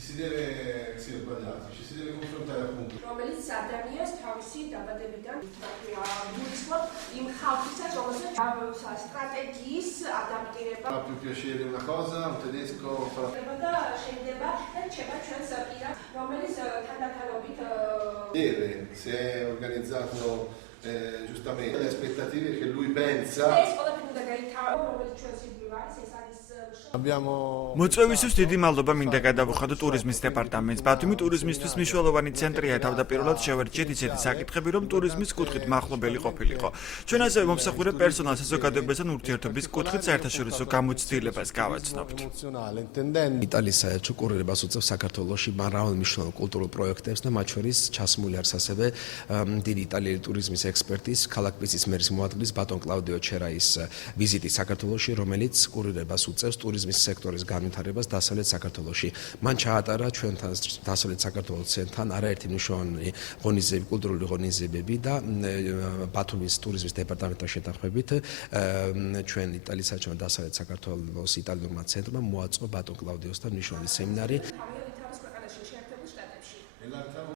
Si deve, sì, ho sbagliato, ci si deve confrontare appunto. რომელიც ადამიანს თავისი დაბადებიდან გულისხმობ იმ ხალხისაც, რომელსაც სტრატეგიის ადაპტირება. Fa più piacere una cosa, un tedesco farà. და შეიძლება და რჩება ჩვენს პირად, რომელიც თანდათანობით Deve, se è organizzato giustamente, le aspettative che lui pensa. ეს ყველაფერი უნდა გაითავო, რომელიც ჩვენს იბრძვა არის, ეს არის Abbiamo მოწვევისთვის დიდი მადლობა მინდა გადავუხადო ტურიზმის დეპარტამენტს. ბათუმი ტურიზმისთვის მნიშვნელოვანი ცენტრია, თავდაპირველად შევერჩიეთ ისეთი საკითხები, რომ ტურიზმის კუთხით მახლობელი ყოფილიყო. ჩვენ ასევე მომსახურე პერსონალს საზოგადოებასთან ურთიერთობის კუთხით საერთაშორისო გამოცდილებას გავაცნობთ. იტალიის საელჩო კურირებას უწევს საქართველოში მრავალმნიშვნელოვან კულტურულ პროექტებს და მათ შორის ჩასმული არის ასევე დიდი იტალიელი ტურიზმის ექსპერტის, ქალაქ პიცის მერის მოადგილის ბატონ კლაუდიო ჩერაის ვიზიტი საქართველოში, რომელიც კურირებას უწევს ტურიზმის სექტორის განვითარებას დასავლეთ საქართველოში. მან ჩაატარა ჩვენთან დასავლეთ საქართველოს ცენტრთან არაერთი მნიშვნელოვანი ღონისძიებები, კულტურული ღონისძიებები და ბათუმის ტურიზმის დეპარტამენტთან შეთანხმებით ჩვენ იტალიის საელჩომ დასავლეთ საქართველოს იტალიურმა ცენტრმა მოაწყო ბატონ კლაუდიოსთან მნიშვნელოვანი სემინარი.